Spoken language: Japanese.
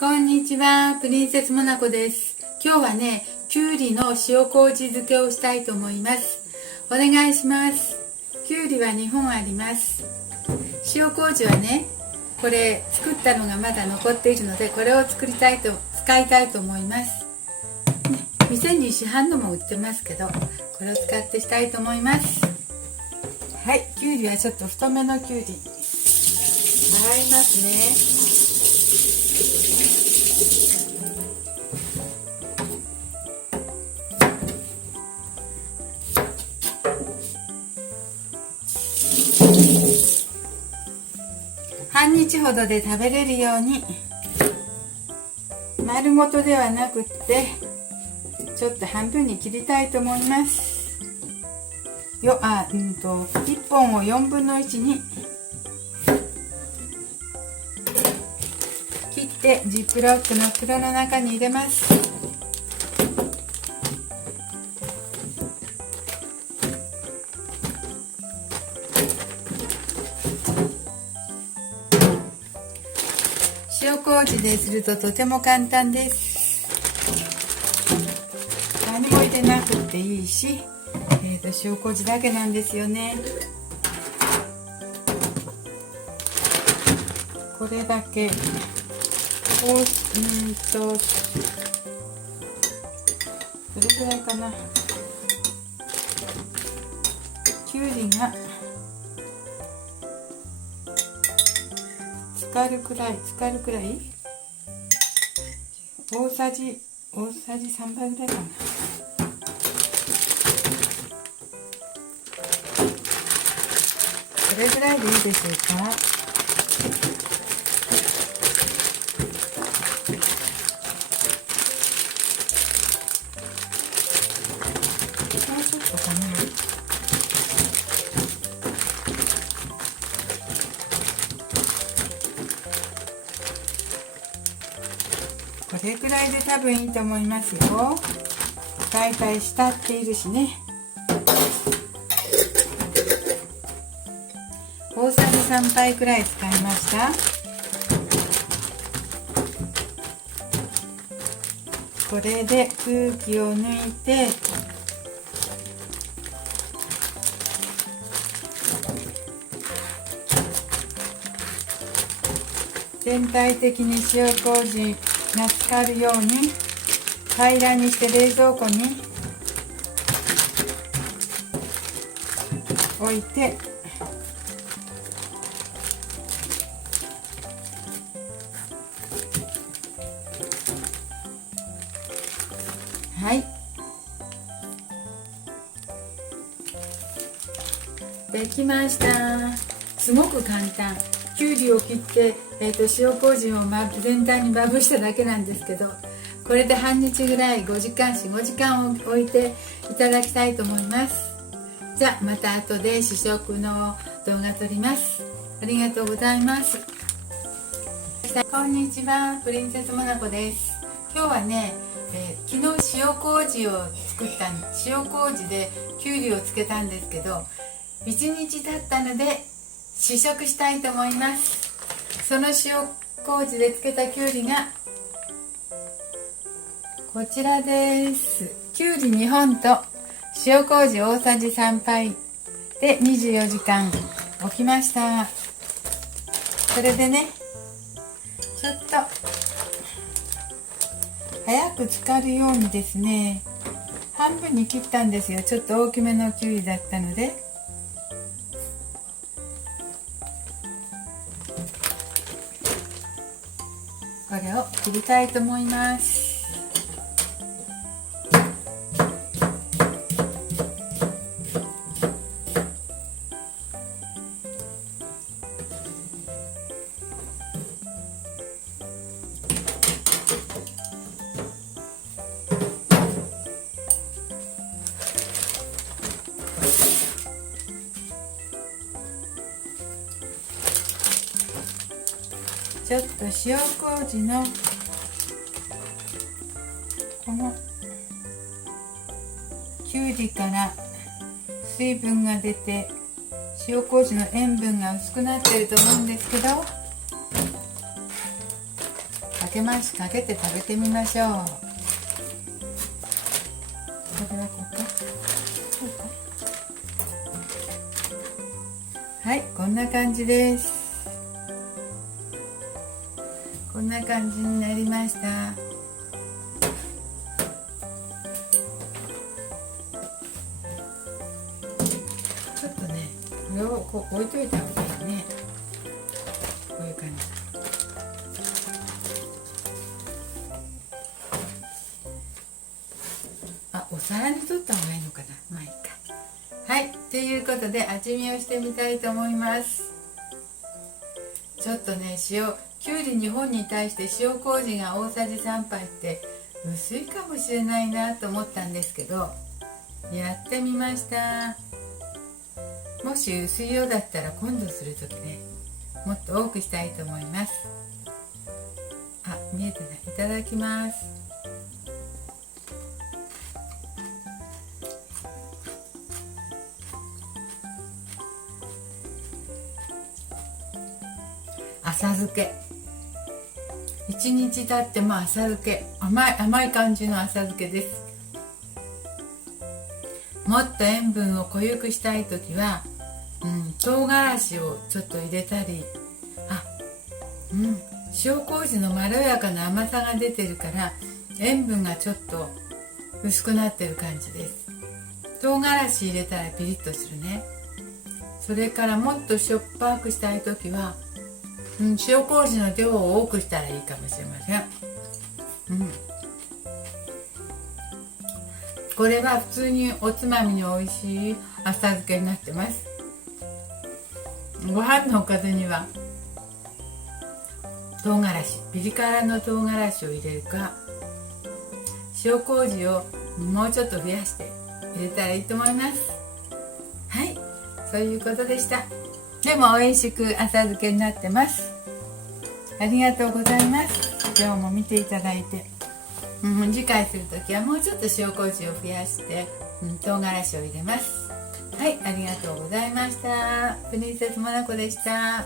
こんにちは、プリンセスモナコです。今日はね、きゅうりの塩麹漬けをしたいと思います。お願いします。きゅうりは2本あります。塩麹はね、これ作ったのがまだ残っているので、これを使いたいと思います。店に市販のも売ってますけど、これを使ってしたいと思います。はい、きゅうりはちょっと太めのきゅうり洗いますね。半日ほどで食べれるように、丸ごとではなくってちょっと半分に切りたいと思います。1本を4分の1に切ってジップロックの袋の中に入れます。塩麹でするととても簡単です。何も入れなくていいし、塩麹だけなんですよね。これだけどれぐらいかな。きゅうりが浸かるくらい、大さじ3杯ぐらいかな。これぐらいでいいでしょうか。もうちょっとかな。これくらいで多分いいと思いますよ。だいたい浸っているしね。大さじ3杯くらい使いました。これで空気を抜いて、全体的に塩麹が浸かるように平らにして冷蔵庫に置いて、はい、できました。すごく簡単。きゅうりを切って、塩麹を全体にまぶしただけなんですけど、これで半日ぐらい4、5時間置いていただきたいと思います。じゃあまた後で試食の動画撮ります。ありがとうございます。こんにちは、プリンセスモナコです。今日はね、昨日塩麹できゅうりをつけたんですけど、1日経ったので試食したいと思います。その塩麹でつけたきゅうりがこちらです。きゅうり2本と塩麹大さじ3杯で24時間置きました。それでね、ちょっと早く浸かるようにですね、半分に切ったんですよ。ちょっと大きめのきゅうりだったので。これを切りたいと思います。ちょっと塩麹のこのきゅうりから水分が出て塩麹の塩分が薄くなってると思うんですけど、けて食べてみましょう。これはこうか。はい、こんな感じです。こんな感じになりました。ちょっとね、これをこう置いといた方がいいね。こういう感じ。お皿に取った方がいいのかな。まあいいか。はい、ということで味見をしてみたいと思います。ちょっとね、きゅうり2本に対して塩麹が大さじ3杯って薄いかもしれないなと思ったんですけど、やってみました。もし薄いようだったら今度する時ね、もっと多くしたいと思います。見えてない。いただきます。浅漬け。1日経っても浅漬け、甘い感じの浅漬けです。もっと塩分を濃ゆくしたい時は、唐辛子をちょっと入れたり、塩麹のまろやかな甘さが出てるから塩分がちょっと薄くなってる感じです。唐辛子入れたらピリッとするね。それからもっとしょっぱくしたい時は、塩麹の量を多くしたらいいかもしれません。これは普通におつまみに美味しい浅漬けになってます。ご飯のおかずには唐辛子、ピリ辛の唐辛子を入れるか、塩麹をもうちょっと増やして入れたらいいと思います。はい、そういうことでした。でも美味しく浅漬けになってます。ありがとうございます。今日も見ていただいて、次回するときはもうちょっと塩麹を増やして、唐辛子を入れます。はい、ありがとうございました。プリンセスモナコでした。